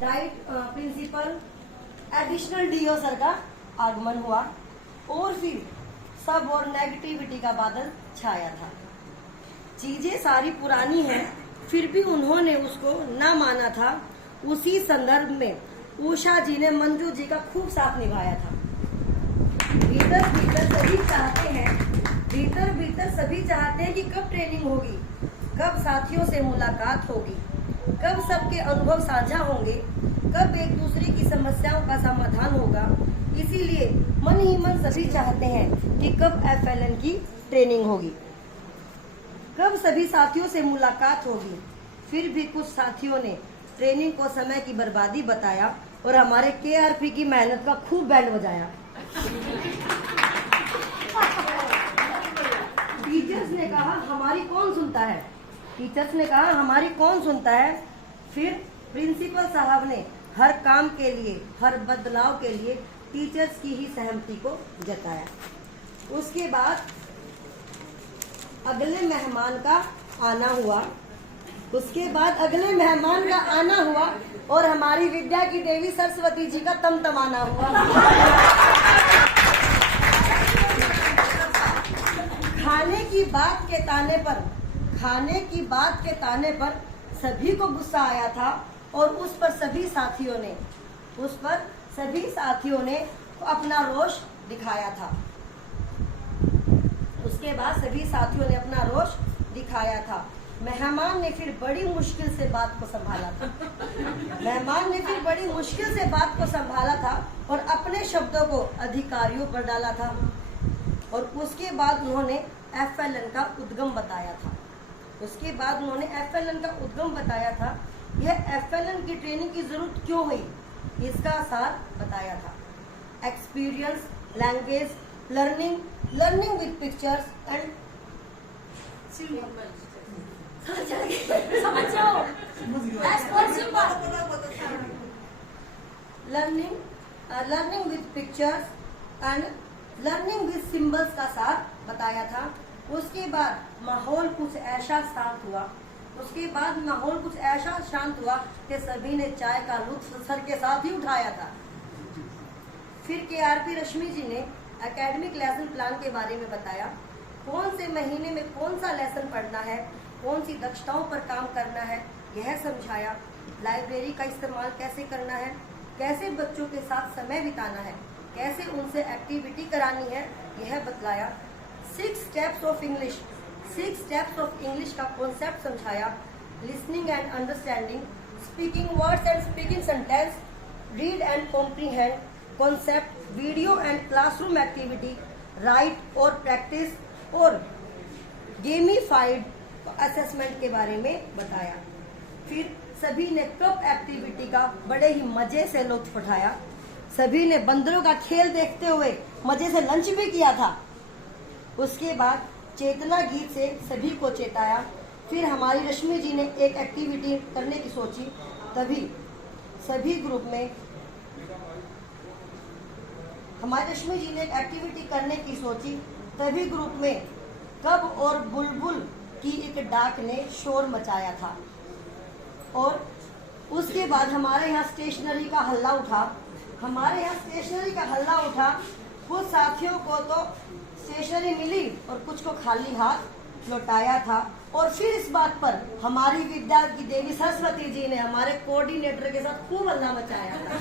Diet principal additional DO sir का आगमन हुआ और फिर सब और नेगेटिविटी का बादल छाया था। चीजें सारी पुरानी हैं, फिर भी उन्होंने उसको ना माना था। उसी संदर्भ में उषा जी ने मंजू जी का खूब साथ निभाया था। भीतर भीतर सभी चाहते हैं कि कब ट्रेनिंग होगी, कब साथियों से मुलाकात होगी, कब सबके अनुभव साझा होंगे, कब एक दूसरे की समस्याओं का समाधान होगा। इसीलिए मन ही मन सभी चाहते हैं कि कब FLN की ट्रेनिंग होगी, कब सभी साथियों से मुलाकात होगी। फिर भी कुछ साथियों ने ट्रेनिंग को समय की बर्बादी बताया और हमारे KRP की मेहनत का खूब बैंड बजाया। टीचर्स ने कहा हमारी कौन सुनता है। फिर प्रिंसिपल साहब ने हर काम के लिए, हर बदलाव के लिए टीचर्स की ही सहमति को जताया। उसके बाद अगले मेहमान का आना हुआ और हमारी विद्या की देवी सरस्वती जी का तमतमाना हुआ। खाने की बात के ताने पर सभी को गुस्सा आया था और उस पर सभी साथियों ने अपना रोष दिखाया था। उसके बाद सभी साथियों ने अपना रोष दिखाया था। मेहमान ने फिर बड़ी मुश्किल से बात को संभाला था और अपने शब्दों को अधिकारियों पर डाला था। और उसके बाद उन्होंने FLN का उद्गम बताया था। यह FLN की ट्रेनिंग की जरूरत क्यों हुई, इसका सार बताया था। Experience, language, learning with pictures and learning with pictures and learning with symbols का साथ बताया था। उसके बाद माहौल कुछ ऐसा शांत हुआ कि सभी ने चाय का लुत्फ सर के साथ ही उठाया था। फिर KRP रश्मि जी ने एकेडमिक लेसन प्लान के बारे में बताया। कौन से महीने में कौन सा लेसन पढ़ना है, कौन सी दक्षताओं पर काम करना है, यह समझाया। लाइब्रेरी का इस्तेमाल कैसे करना है, कैसे बच्चों के साथ समय बिताना है, कैसे उनसे एक्टिविटी करानी है, यह बतलाया। 6 स्टेप्स ऑफ इंग्लिश का कॉन्सेप्ट समझाया। Listening and understanding, speaking words and speaking sentence, read and comprehend concept, video and classroom activity, right और प्रैक्टिस और गेमिफाइड असेसमेंट के बारे में बताया। फिर सभी ने कप एक्टिविटी का बड़े ही मजे से लुत्फ उठाया। सभी ने बंदरों का खेल देखते हुए मजे से लंच भी किया था। उसके बाद चेतना गीत से सभी को चेताया। फिर हमारी रश्मि जी ने एक एक्टिविटी करने की सोची। तभी सभी ग्रुप में कब और बुलबुल की एक डाक ने शोर मचाया था। और उसके बाद हमारे यहाँ स्टेशनरी का हल्ला उठा। कुछ साथियों को तो स्टेशनरी मिली और कुछ को खाली हाथ लौटाया था। और फिर इस बात पर हमारी विद्या की देवी सरस्वती जी ने हमारे कोऑर्डिनेटर के साथ खूब हल्ला मचाया था।